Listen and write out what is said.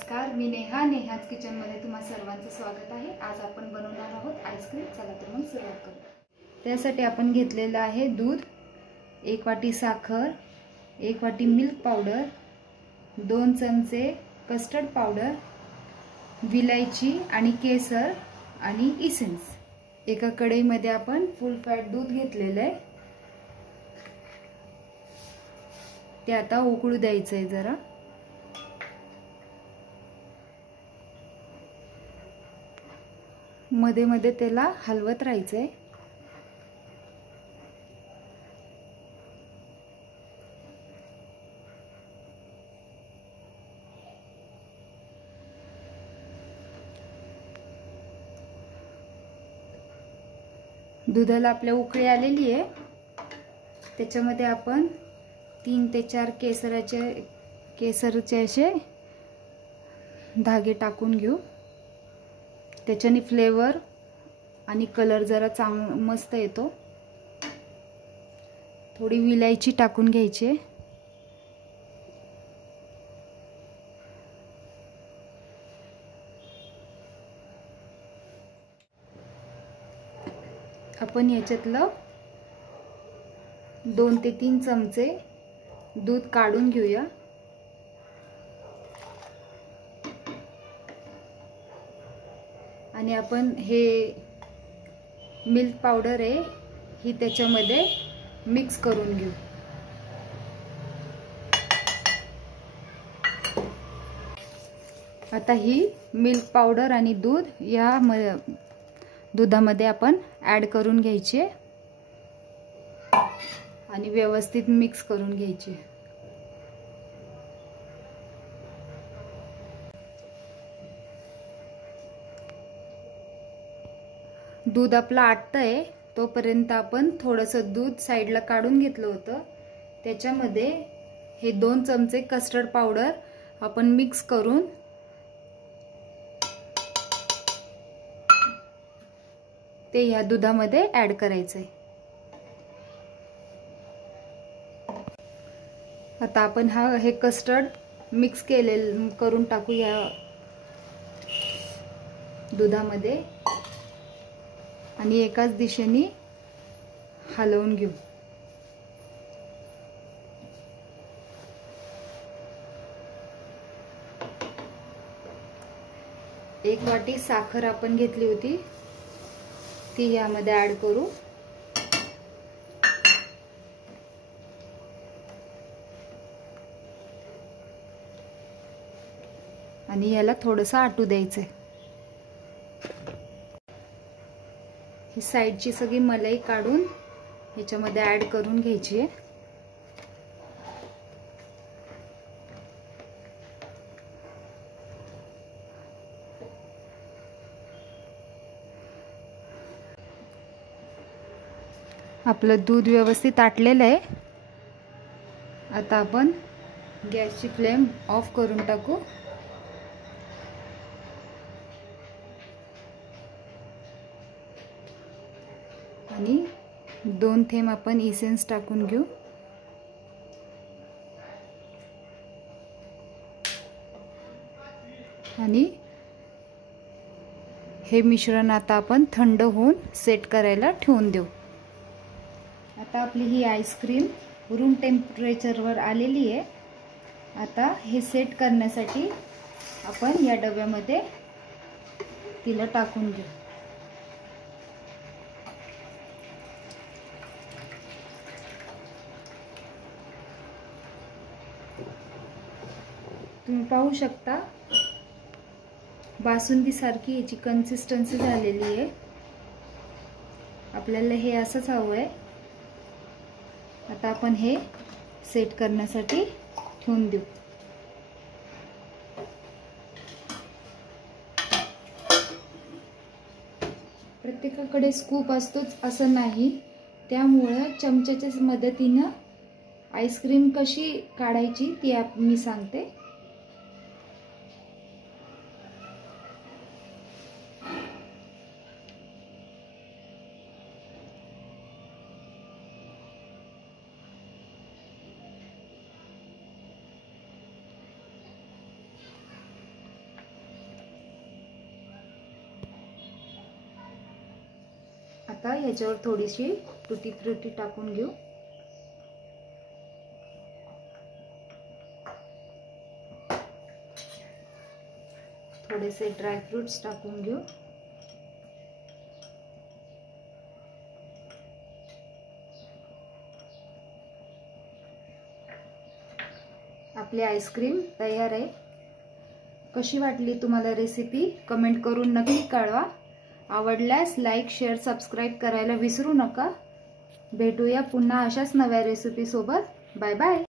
नमस्कार, मी नेहाज किचनमध्ये तुम्हा सर्वांचं स्वागत आहे। आज आपण बनवणार आहोत आईस्क्रीम। चला तर मग सुरुवात करू। त्यासाठी आपण घेतलेलं आहे दूध, 1 वाटी साखर, 1 वाटी मिल्क पावडर, 2 चमचे कस्टर्ड पावडर, विलायची आणि केसर आणि इसेन्स। एका कढईमध्ये आपण फुल फॅट दूध घेतलेलं आहे, ते आता उकळू द्यायचं आहे जरा। मध्ये मध्ये त्याला हलवत राहायचंय। दुधाला आपल्या उकळी आलेली आहे, त्याच्यामध्ये आपण 3 ते 4 केसरचे असे धागे टाकून घेऊ। त्याच्याने फ्लेवर आणि कलर जरा मस्त येतो। थोडी विलायची टाकून घ्यायची। आपण याच्यातलं 2 ते 3 चमचे दूध काढून घेऊया। आणि आपण हे मिल्क पावडर आहे ही त्याच्यामध्ये मिक्स करून घेऊ। आता ही मिल्क पावडर आणि दूध या दुधामध्ये आपण ऍड करून घ्यायचे आणि व्यवस्थित मिक्स करून घ्यायचे। दूध आपलं आटतंय तोपर्यंत आपण थोडंसं दूध साईडला काढून घेतलं होतं, त्याच्यामध्ये हे 2 चमचे कस्टर्ड पावडर आपण मिक्स करून ते ह्या दुधामध्ये ऍड करायचंय। आता आपण हे कस्टर्ड मिक्स करून टाकू या दुधामध्ये आणि एकाच दिशेने हलवून घेऊ। 1 वाटी साखर आपण घेतली होती ती यामध्ये ऍड करू आणि याला थोडंसं आटू द्यायचंय। ही साईडची सगळी मलाई काढून ह्याच्यामध्ये ऍड करून घ्यायची आहे। आपलं दूध व्यवस्थित आटलेलं आहे। आता आपण गॅसची फ्लेम ऑफ करून टाकू आणि 2 थेंब आपण इसेन्स टाकून घेऊ। आणि हे मिश्रण आता आपण थंड होऊन सेट करायला ठेवून देऊ। आता आपली ही आईस्क्रीम रूम टेम्परेचरवर आलेली आहे। आता हे सेट करण्यासाठी आपण या डब्यामध्ये तिला टाकून घेऊ। तुम्ही पाहू शकता बासुंदी सारखी याची कन्सिस्टन्सी झालेली आहे। आपल्याला हे असंच हवं आहे। आता आपण हे सेट करण्यासाठी ठेवून देऊ। प्रत्येकाकडे स्कूप असतोच असं नाही, त्यामुळे चमच्याच्या मदतीने आईस्क्रीम कशी काढायची ती मी सांगते। आता ह्याच्यावर थोडीशी टुटी फ्रुटी टाकून घेऊ. थोडेसे ड्रायफ्रुट्स टाकून घेऊ. आपली आईस्क्रीम तयार आहे. कशी वाटली तुम्हाला रेसिपी कमेंट करून नक्की कळवा. आवडल्यास लाईक, शेअर, सबस्क्राईब करायला विसरू नका. भेटूया पुन्हा अशाच नव्या रेसिपी सोबत. Bye bye.